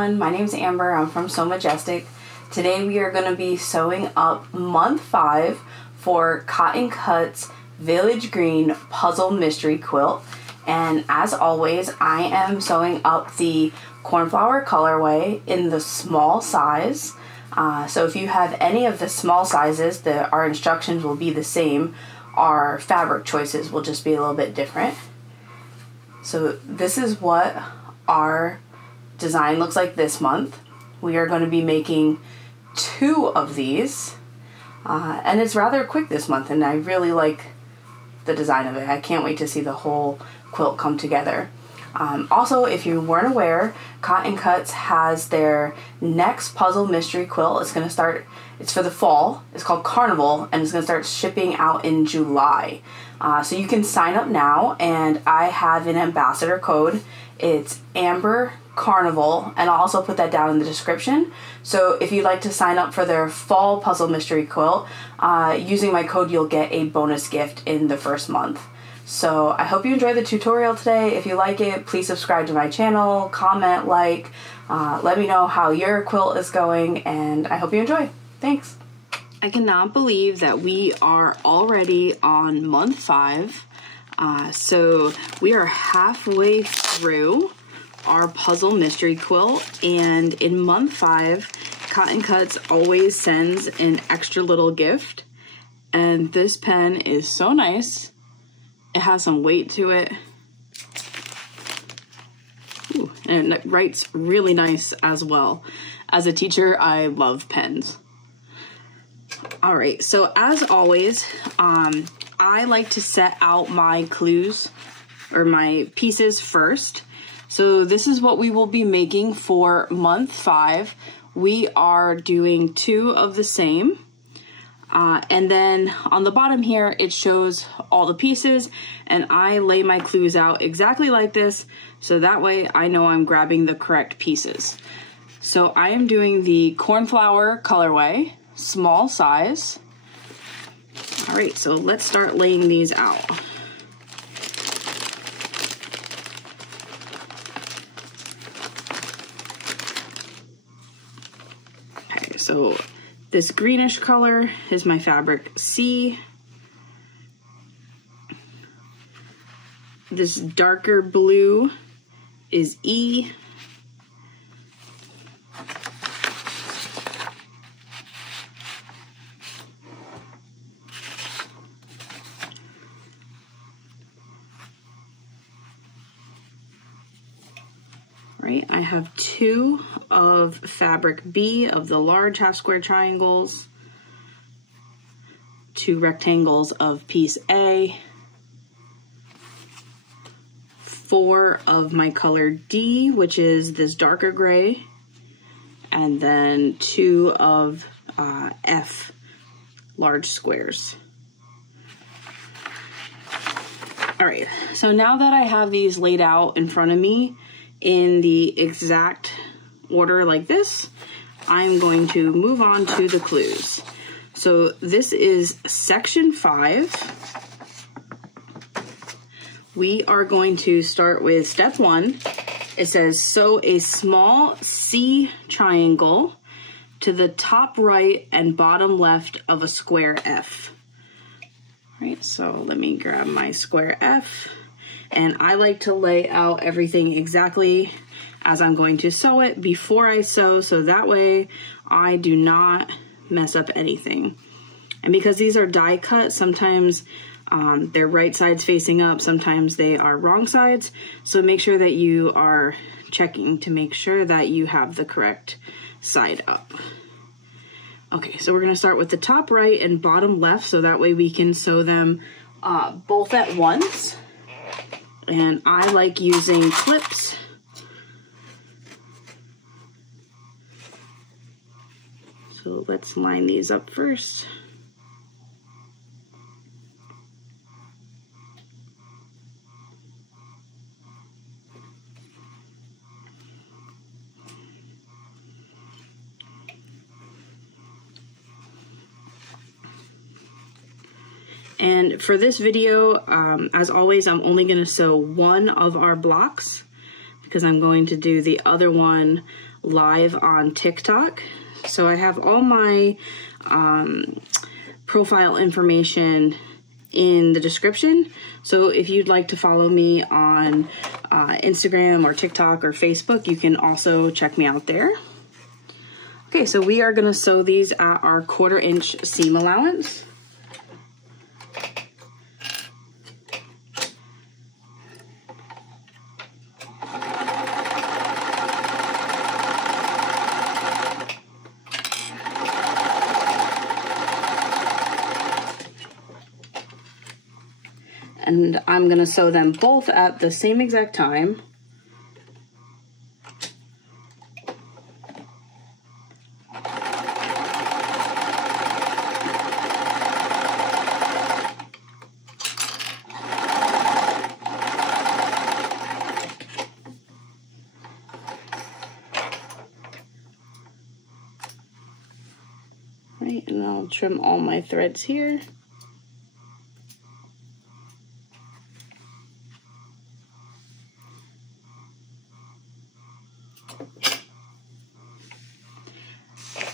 everyone, my name is Amber. I'm from So Majestic. Today we are going to be sewing up month 5 for Cotton Cut's Village Green Puzzle Mystery Quilt. And as always, I am sewing up the Cornflower colorway in the small size. So if you have any of the small sizes, our instructions will be the same. Our fabric choices will just be a little bit different. So this is what our design looks like this month. We are going to be making 2 of these, and it's rather quick this month, and I really like the design of it. I can't wait to see the whole quilt come together. Also, if you weren't aware, Cotton Cuts has their next puzzle mystery quilt. It's going to start, it's for the fall. It's called Carnival, and it's going to start shipping out in July. So you can sign up now, and I have an ambassador code. It's Amber Carnival, and I'll also put that down in the description. So if you'd like to sign up for their fall puzzle mystery quilt, using my code, you'll get a bonus gift in the first month. So I hope you enjoyed the tutorial today. If you like it, please subscribe to my channel, comment, like, let me know how your quilt is going, and I hope you enjoy. Thanks. I cannot believe that we are already on month 5. So we are halfway through our puzzle mystery quilt, and in month 5, Cotton Cuts always sends an extra little gift, and this pen is so nice. It has some weight to it. Ooh, and it writes really nice as well. As a teacher, I love pens. All right, so as always, I like to set out my clues or my pieces first. So this is what we will be making for month 5. We are doing 2 of the same. And then on the bottom here, it shows all the pieces, and I lay my clues out exactly like this, so that way I know I'm grabbing the correct pieces. So I am doing the Cornflower colorway, small size. All right, so let's start laying these out. Okay, so this greenish color is my fabric C. This darker blue is E. Right, I have 2 of fabric B of the large half square triangles, 2 rectangles of piece A, 4 of my color D, which is this darker gray, and then 2 of F large squares. All right, so now that I have these laid out in front of me in the exact order like this, I'm going to move on to the clues. So this is section 5. We are going to start with step 1. It says sew a small C triangle to the top right and bottom left of a square F. All right, so let me grab my square F. And I like to lay out everything exactly as I'm going to sew it before I sew, so that way I do not mess up anything. And because these are die cut, sometimes they're right sides facing up, sometimes they are wrong sides, so make sure that you are checking to make sure that you have the correct side up. Okay, so we're going to start with the top right and bottom left, so that way we can sew them both at once. And I like using clips. So let's line these up first. And for this video, as always, I'm only going to sew one of our blocks because I'm going to do the other one live on TikTok. So I have all my profile information in the description. So if you'd like to follow me on Instagram or TikTok or Facebook, you can also check me out there. Okay, so we are going to sew these at our 1/4 inch seam allowance. And I'm going to sew them both at the same exact time. Right, and I'll trim all my threads here.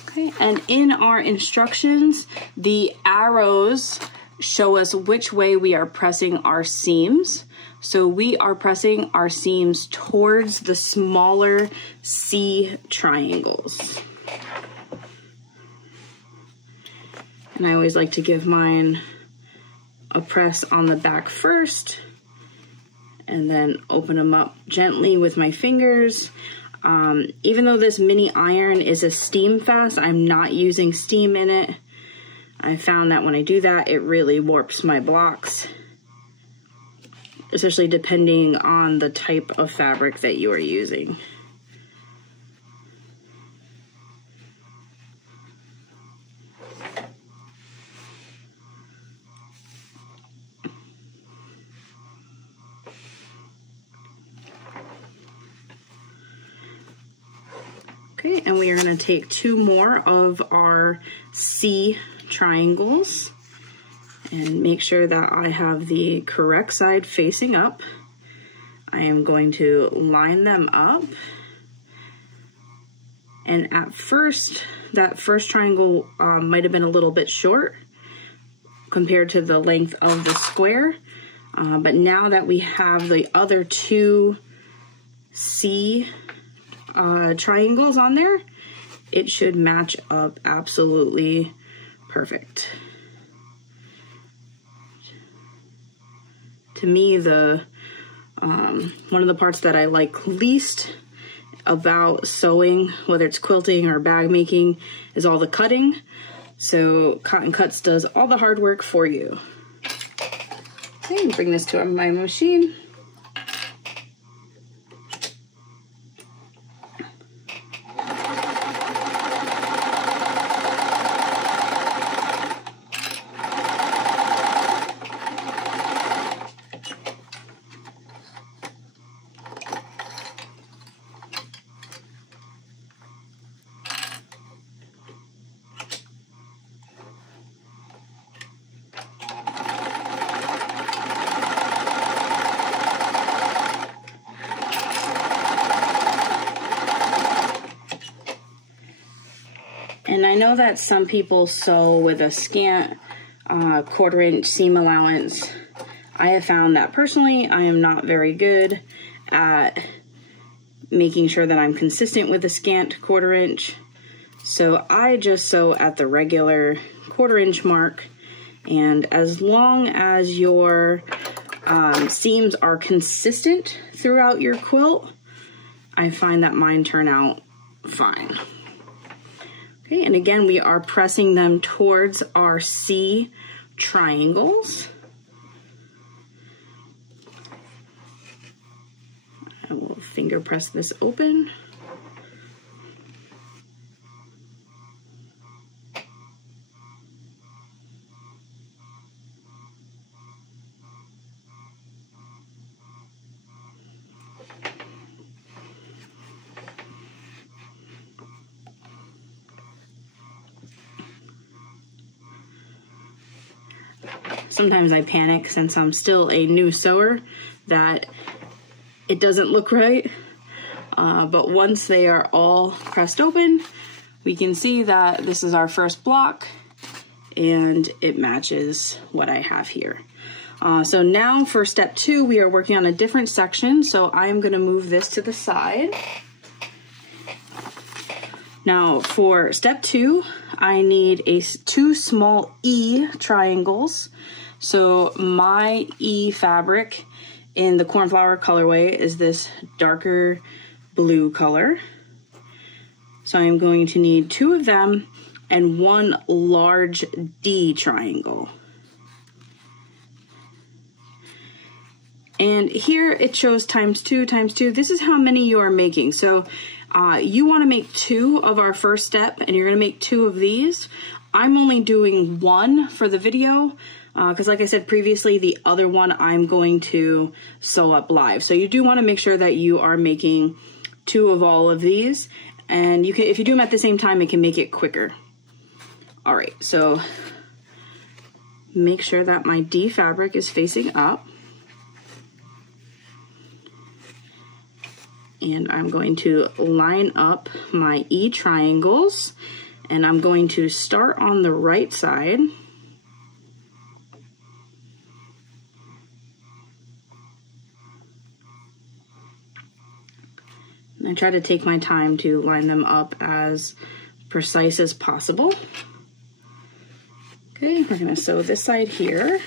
Okay, and in our instructions, the arrows show us which way we are pressing our seams. So we are pressing our seams towards the smaller C triangles. And I always like to give mine a press on the back first and then open them up gently with my fingers. Even though this mini iron is a steam fast, I'm not using steam in it. I found that when I do that, it really warps my blocks, especially depending on the type of fabric that you are using. Okay, and we are going to take 2 more of our C triangles and make sure that I have the correct side facing up. I am going to line them up. And at first, that first triangle might have been a little bit short compared to the length of the square. But now that we have the other 2 C triangles on there, it should match up absolutely perfect. To me, the one of the parts that I like least about sewing, whether it's quilting or bag making, is all the cutting. So Cotton Cuts does all the hard work for you. Okay, bring this to my machine. And I know that some people sew with a scant 1/4 inch seam allowance. I have found that personally I am not very good at making sure that I'm consistent with a scant 1/4 inch. So I just sew at the regular 1/4 inch mark. And as long as your seams are consistent throughout your quilt, I find that mine turn out fine. Okay, and again, we are pressing them towards our C triangles. I will finger press this open. Sometimes I panic, since I'm still a new sewer, that it doesn't look right. But once they are all pressed open, we can see that this is our first block and it matches what I have here. So now for step 2, we are working on a different section. So I am going to move this to the side. Now for step 2, I need 2 small E triangles. So my E fabric in the Cornflower colorway is this darker blue color. So I'm going to need 2 of them and 1 large D triangle. And here it shows times 2 times 2. This is how many you are making. So you want to make 2 of our first step, and you're going to make 2 of these. I'm only doing 1 for the video because like I said previously, the other one I'm going to sew up live. So you do want to make sure that you are making 2 of all of these, and you can, if you do them at the same time, it can make it quicker. All right, so make sure that my D fabric is facing up. And I'm going to line up my E triangles, and I'm going to start on the right side. And I try to take my time to line them up as precise as possible. Okay, we're going to sew this side here.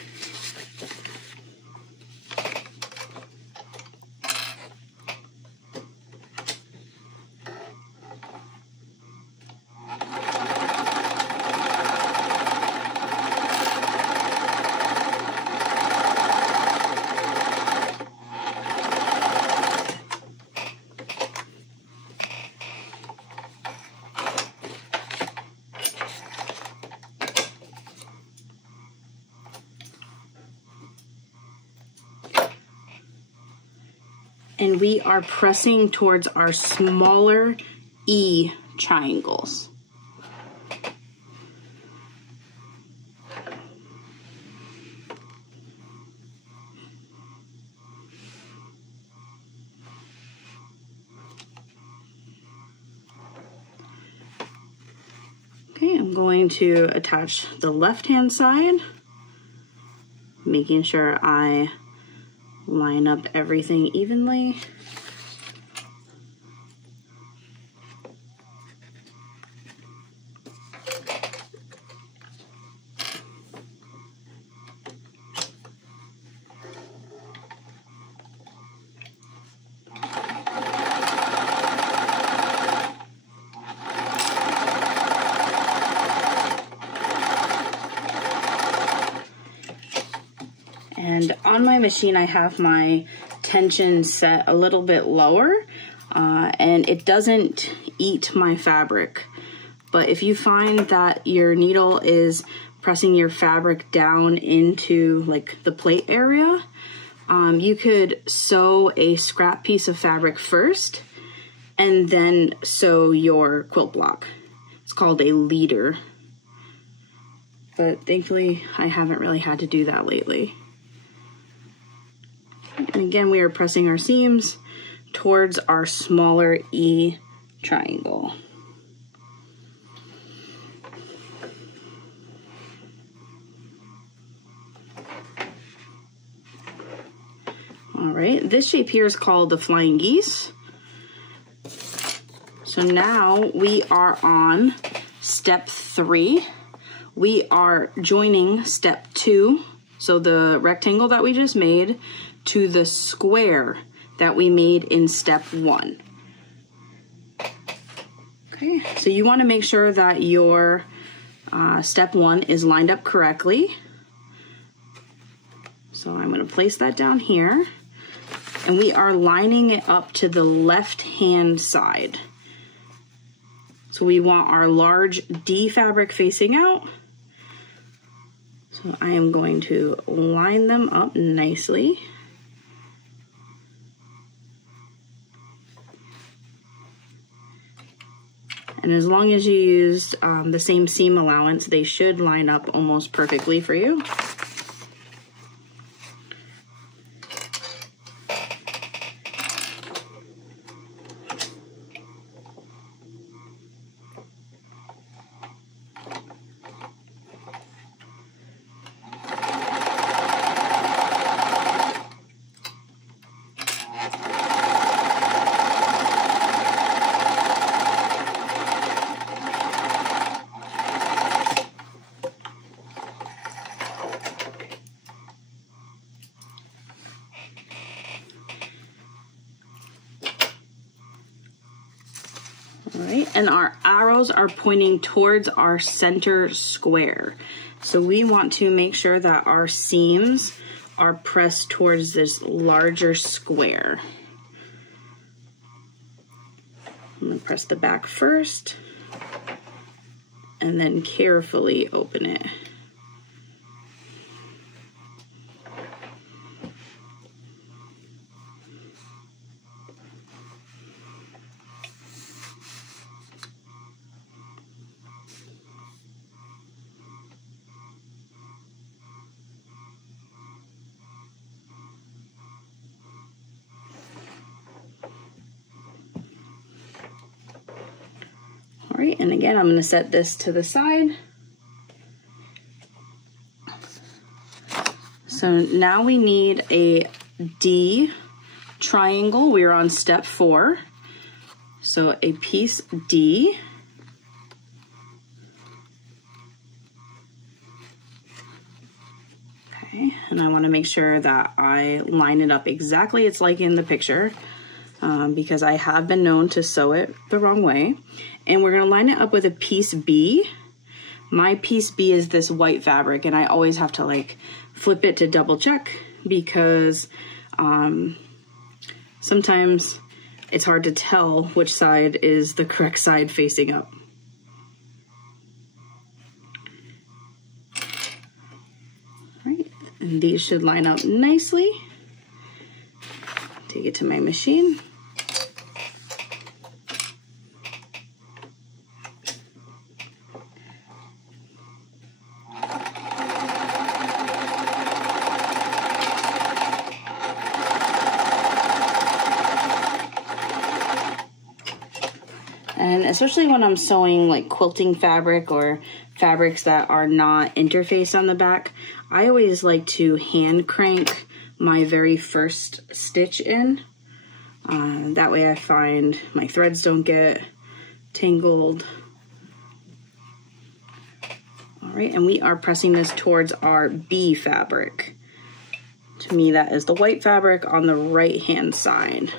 And we are pressing towards our smaller E triangles. Okay, I'm going to attach the left-hand side, making sure I line up everything evenly. And on my machine, I have my tension set a little bit lower, and it doesn't eat my fabric. But if you find that your needle is pressing your fabric down into like the plate area, you could sew a scrap piece of fabric first and then sew your quilt block. It's called a leader. But thankfully, I haven't really had to do that lately. And again, we are pressing our seams towards our smaller E triangle. All right, this shape here is called the flying geese. So now we are on step 3. We are joining step 2, so the rectangle that we just made, to the square that we made in step 1. Okay, so you want to make sure that your step 1 is lined up correctly. So I'm going to place that down here, and we are lining it up to the left-hand side. So we want our large D fabric facing out. So I am going to line them up nicely. And as long as you used the same seam allowance, they should line up almost perfectly for you. All right, and our arrows are pointing towards our center square. So we want to make sure that our seams are pressed towards this larger square. I'm gonna press the back first and then carefully open it. All right, and again, I'm going to set this to the side. So now we need a D triangle. We're on step 4. So a piece D. Okay, and I want to make sure that I line it up exactly it's like in the picture. Because I have been known to sew it the wrong way. And we're going to line it up with a piece B. My piece B is this white fabric, and I always have to like flip it to double check because sometimes it's hard to tell which side is the correct side facing up. All right, and these should line up nicely. Take it to my machine. And especially when I'm sewing like quilting fabric or fabrics that are not interfaced on the back, I always like to hand crank my very first stitch in. That way I find my threads don't get tangled. All right, and we are pressing this towards our B fabric. To me, that is the white fabric on the right-hand side.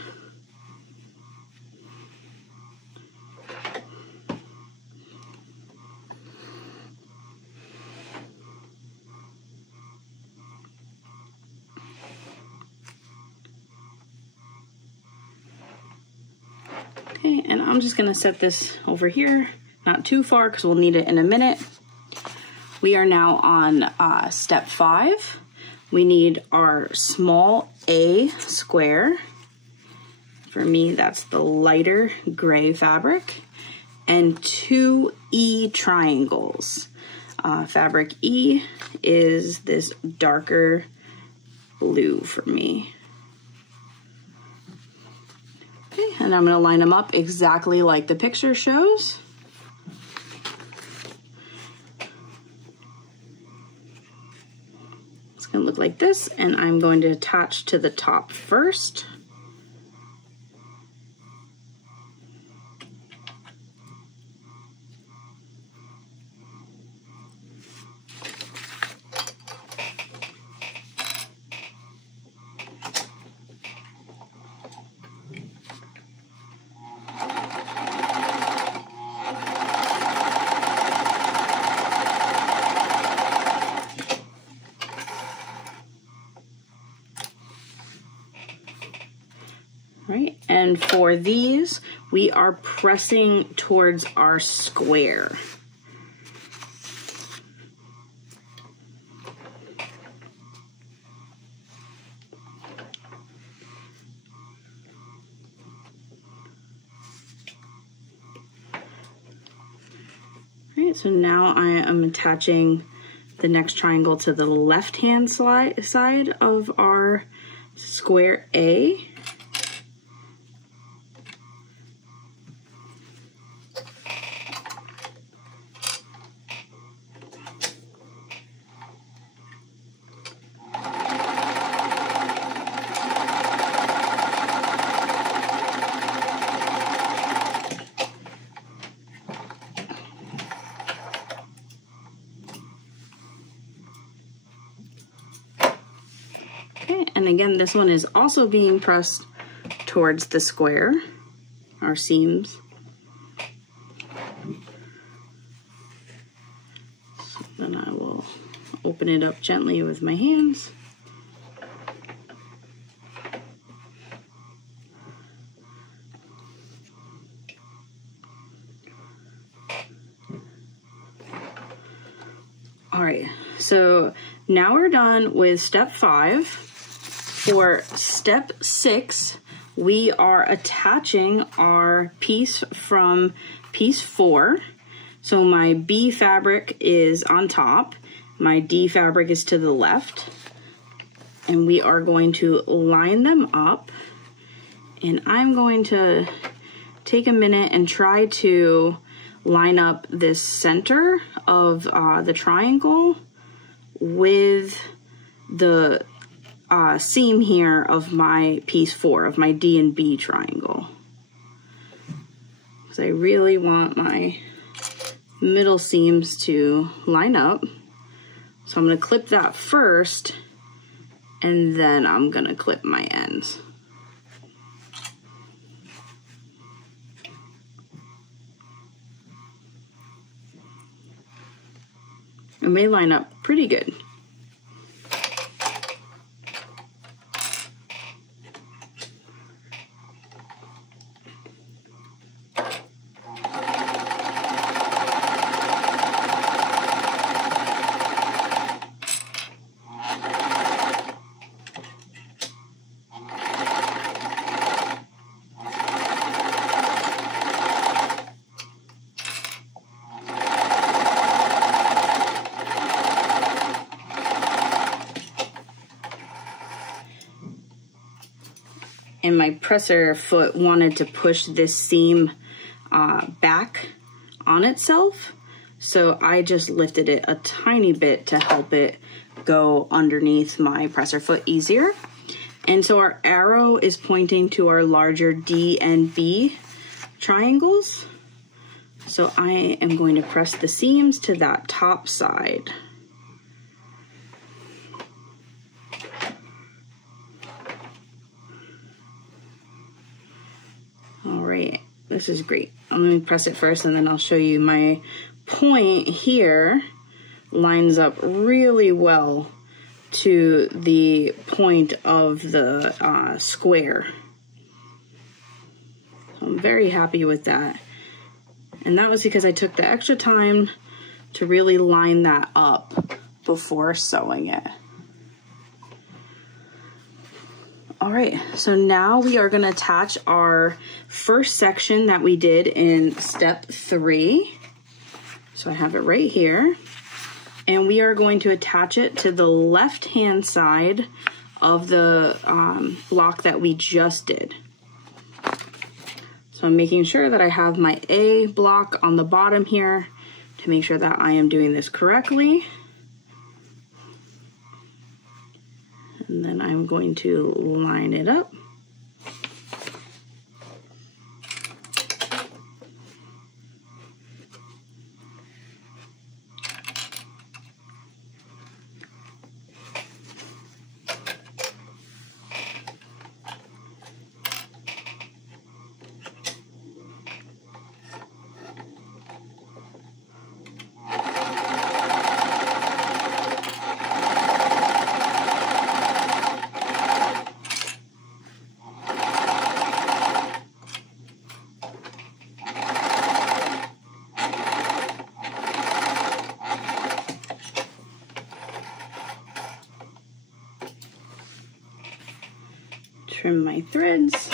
Okay, and I'm just gonna set this over here, not too far because we'll need it in a minute. We are now on step 5. We need our small A square. For me, that's the lighter gray fabric, and 2 E triangles. Fabric E is this darker blue for me. Okay, and I'm going to line them up exactly like the picture shows. It's going to look like this, and I'm going to attach to the top first. Right, and for these, we are pressing towards our square. Right, so now I am attaching the next triangle to the left-hand side of our square A. And again, this one is also being pressed towards the square, our seams. open it up gently with my hands. All right, so now we're done with step 5. For step 6, we are attaching our piece from piece 4. So my B fabric is on top, my D fabric is to the left, and we are going to line them up. And I'm going to take a minute and try to line up this center of the triangle with the seam here of my piece 4, of my D and B triangle. Because I really want my middle seams to line up. So I'm going to clip that first, and then I'm going to clip my ends. And they line up pretty good. And my presser foot wanted to push this seam back on itself, so I just lifted it a tiny bit to help it go underneath my presser foot easier. And so our arrow is pointing to our larger D and B triangles. So I am going to press the seams to that top side. All right, this is great. Let me press it first and then I'll show you. My point here lines up really well to the point of the square. So I'm very happy with that. And that was because I took the extra time to really line that up before sewing it. All right, so now we are going to attach our first section that we did in step 3. So I have it right here. And we are going to attach it to the left-hand side of the block that we just did. So I'm making sure that I have my A block on the bottom here to make sure that I am doing this correctly. And then I'm going to line it up. Trim my threads.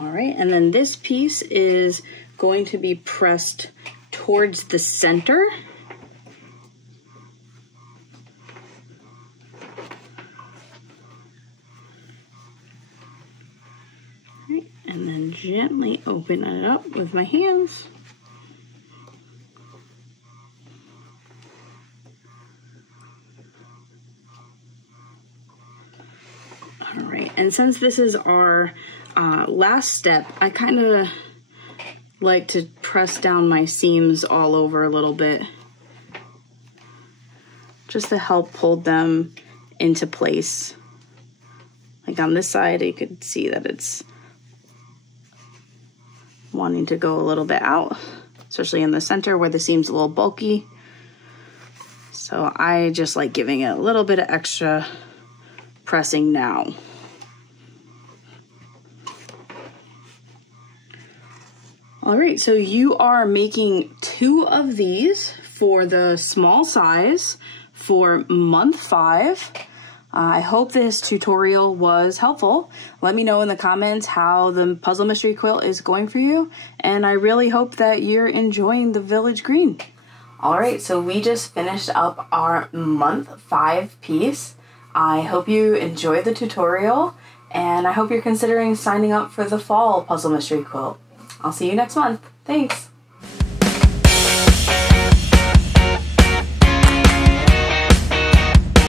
All right, and then this piece is going to be pressed towards the center. All right, and then gently open it up with my hands. And since this is our last step, I kind of like to press down my seams all over a little bit, just to help hold them into place. Like on this side, you could see that it's wanting to go a little bit out, especially in the center where the seam's a little bulky. So I just like giving it a little bit of extra pressing now. All right, so you are making 2 of these for the small size for month 5. I hope this tutorial was helpful. Let me know in the comments how the puzzle mystery quilt is going for you, and I really hope that you're enjoying the village green. All right, so we just finished up our month 5 piece. I hope you enjoyed the tutorial, and I hope you're considering signing up for the fall puzzle mystery quilt. I'll see you next month. Thanks.